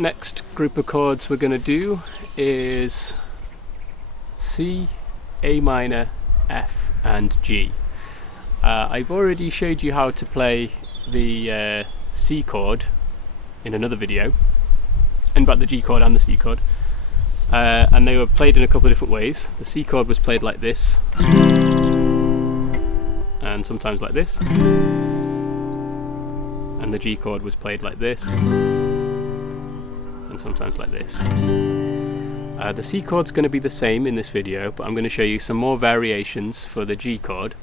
next group of chords we're going to do is C, A minor, F and G. I've already showed you how to play the C chord in another video, in fact the G chord and the C chord, and they were played in a couple of different ways. The C chord was played like this, and sometimes like this, and the G chord was played like this, and sometimes like this. The C chord's going to be the same in this video, but I'm going to show you some more variations for the G chord,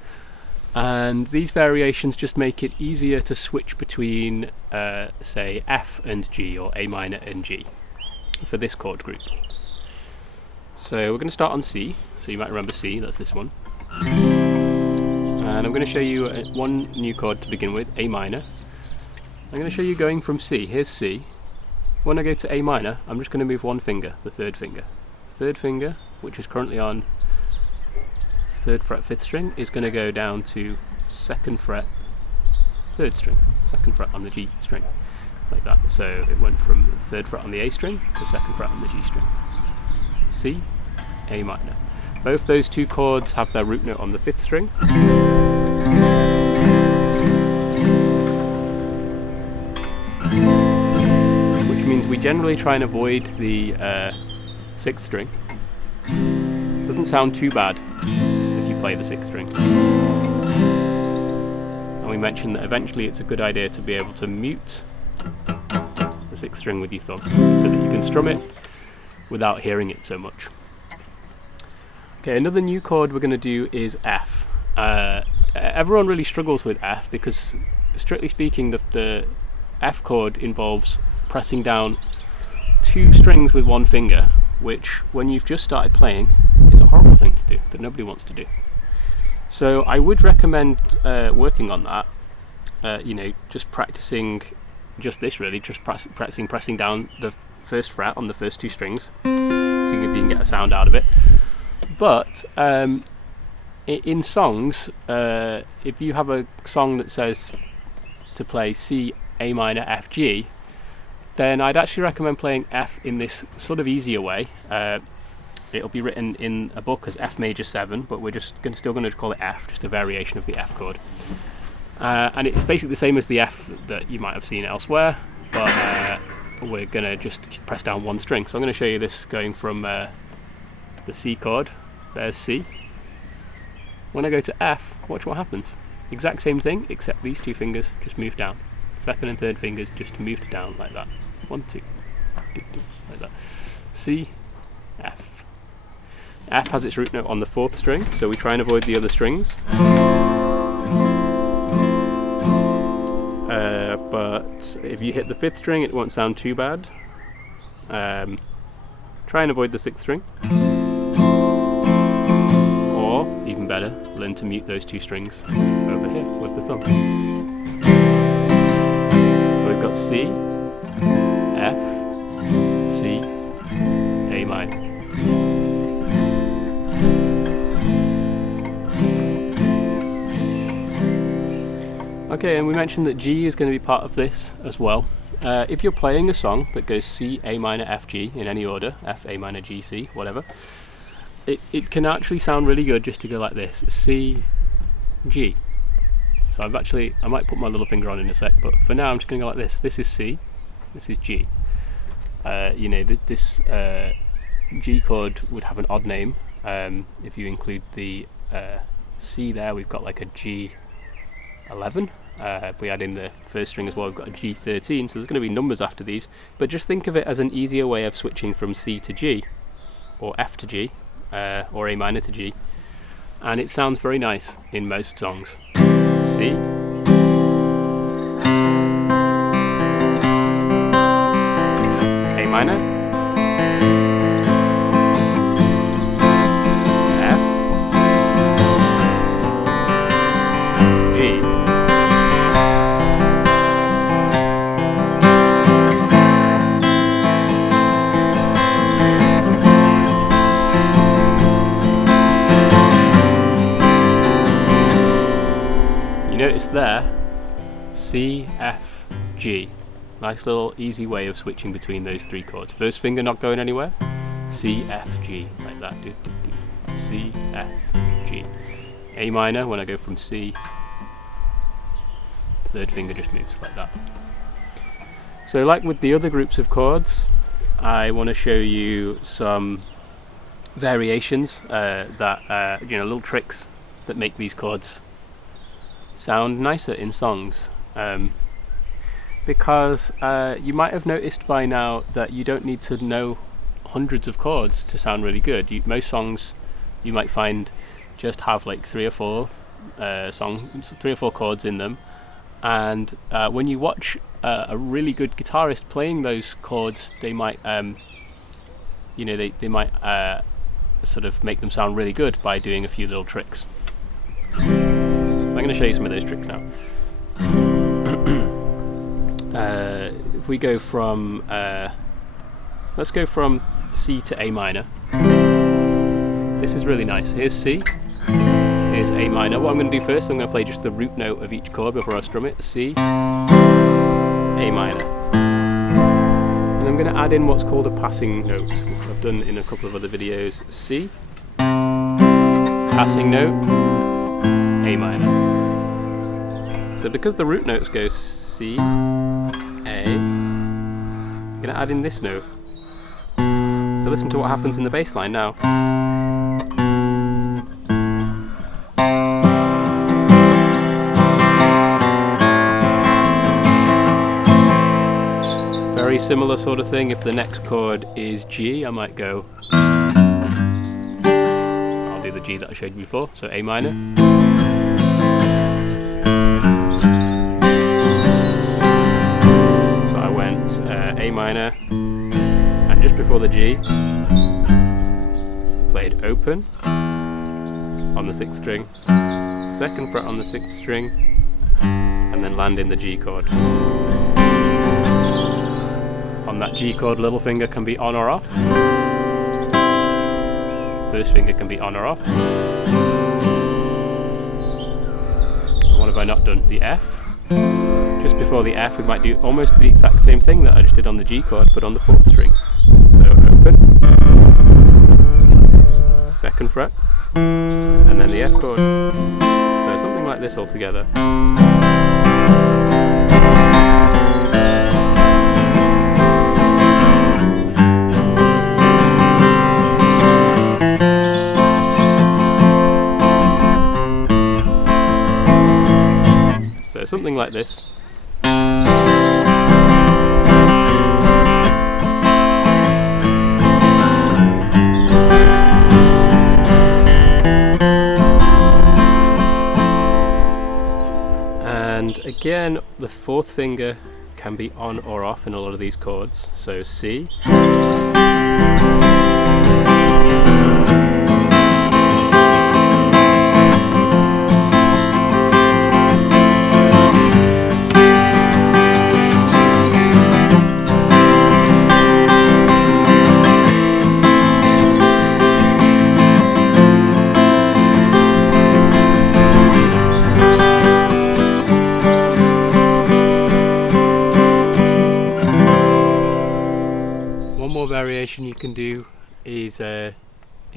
and these variations just make it easier to switch between say F and G, or A minor and G for this chord group. So we're going to start on C, so you might remember C, that's this one, and I'm going to show you one new chord to begin with, A minor. I'm going to show you going from C. Here's C. When I go to A minor, I'm just going to move one finger, the third finger. Third finger, which is currently on 3rd fret 5th string, is going to go down to 2nd fret 3rd string, 2nd fret on the G string, like that. So it went from 3rd fret on the A string to 2nd fret on the G string. C, A minor. Both those two chords have their root note on the 5th string. Means we generally try and avoid the 6th string. Doesn't sound too bad if you play the 6th string. And we mentioned that eventually it's a good idea to be able to mute the 6th string with your thumb so that you can strum it without hearing it so much. Okay, another new chord we're going to do is F. Everyone really struggles with F because, strictly speaking, the F chord involves pressing down 2 strings with one finger, which when you've just started playing is a horrible thing to do, that nobody wants to do. So I would recommend working on that, just practicing just this really, just pressing down the 1st fret on the first 2 strings, seeing if you can get a sound out of it. But in songs, if you have a song that says to play C, A minor, F, G, then I'd actually recommend playing F in this sort of easier way. It'll be written in a book as F major 7, but we're just still going to call it F, just a variation of the F chord. And it's basically the same as the F that you might have seen elsewhere, but we're going to just press down 1 string. So I'm going to show you this going from the C chord. There's C. When I go to F, watch what happens. Exact same thing, except these 2 fingers just move down. 2nd and 3rd fingers just moved down like that. 1, 2, like that. C, F. F has its root note on the 4th string, so we try and avoid the other strings. But if you hit the 5th string, it won't sound too bad. Try and avoid the 6th string. Or, even better, learn to mute those 2 strings over here with the thumb. We've got C, F, C, A minor. Okay, and we mentioned that G is going to be part of this as well. If you're playing a song that goes C, A minor, F, G in any order, F, A minor, G, C, whatever, it can actually sound really good just to go like this, C, G. So I might put my little finger on in a sec, but for now I'm just going to go like this. This is C, this is G. This G chord would have an odd name. If you include the C there, we've got like a G11. If we add in the 1st string as well, we've got a G13, so there's going to be numbers after these. But just think of it as an easier way of switching from C to G, or F to G, or A minor to G. And it sounds very nice in most songs. C, A minor, F, G. You notice there, C, F, G. Nice little easy way of switching between those three chords. First finger not going anywhere. C, F, G, like that. Do, do, do. C, F, G. A minor, when I go from C, third finger just moves like that. So like with the other groups of chords, I want to show you some variations that, little tricks that make these chords sound nicer in songs. Because you might have noticed by now that you don't need to know hundreds of chords to sound really good. Most songs you might find just have like three or four chords in them, and when you watch a really good guitarist playing those chords, they might they might sort of make them sound really good by doing a few little tricks. So I'm going to show you some of those tricks now. If we go from let's go from C to A minor. This is really nice. Here's C, here's A minor. What I'm going to do first, I'm going to play just the root note of each chord before I strum it. C, A minor. And I'm going to add in what's called a passing note, which I've done in a couple of other videos. C, passing note, A minor. So because the root notes go C, A, I'm going to add in this note. So listen to what happens in the bass line now. Very similar sort of thing. If the next chord is G, I might go, I'll do the G that I showed you before, so A minor. So I went A minor, and just before the G, played open on the 6th string, 2nd fret on the 6th string, and then land in the G chord. On that G chord, little finger can be on or off. First finger can be on or off. And what have I not done? The F. Just before the F, we might do almost the exact same thing that I just did on the G chord, but on the 4th string. So open, 2nd fret, and then the F chord. So something like this altogether. So something like this. And again, the 4th finger can be on or off in a lot of these chords. So C, variation you can do is if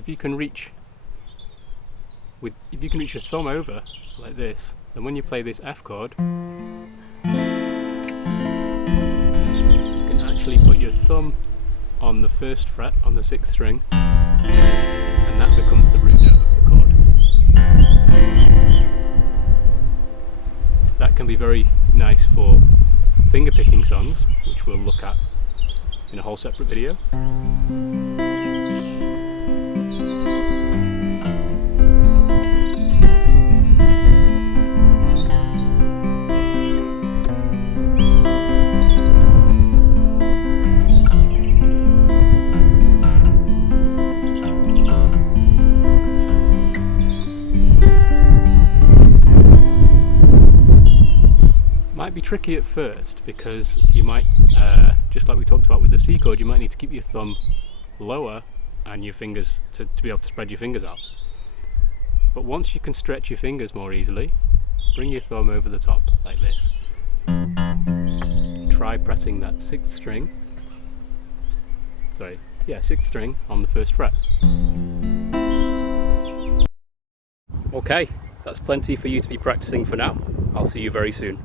you can reach your thumb over like this, then when you play this F chord, you can actually put your thumb on the 1st fret on the 6th string, and that becomes the root note of the chord. That can be very nice for finger picking songs, which we'll look at in a whole separate video. Might be tricky at first because you might, just like we talked about with the C chord, you might need to keep your thumb lower and your fingers to be able to spread your fingers out. But once you can stretch your fingers more easily, bring your thumb over the top like this. Try try pressing that 6th string. Sorry, yeah, 6th string on the 1st fret. Okay, that's plenty for you to be practicing for now. I'll see you very soon.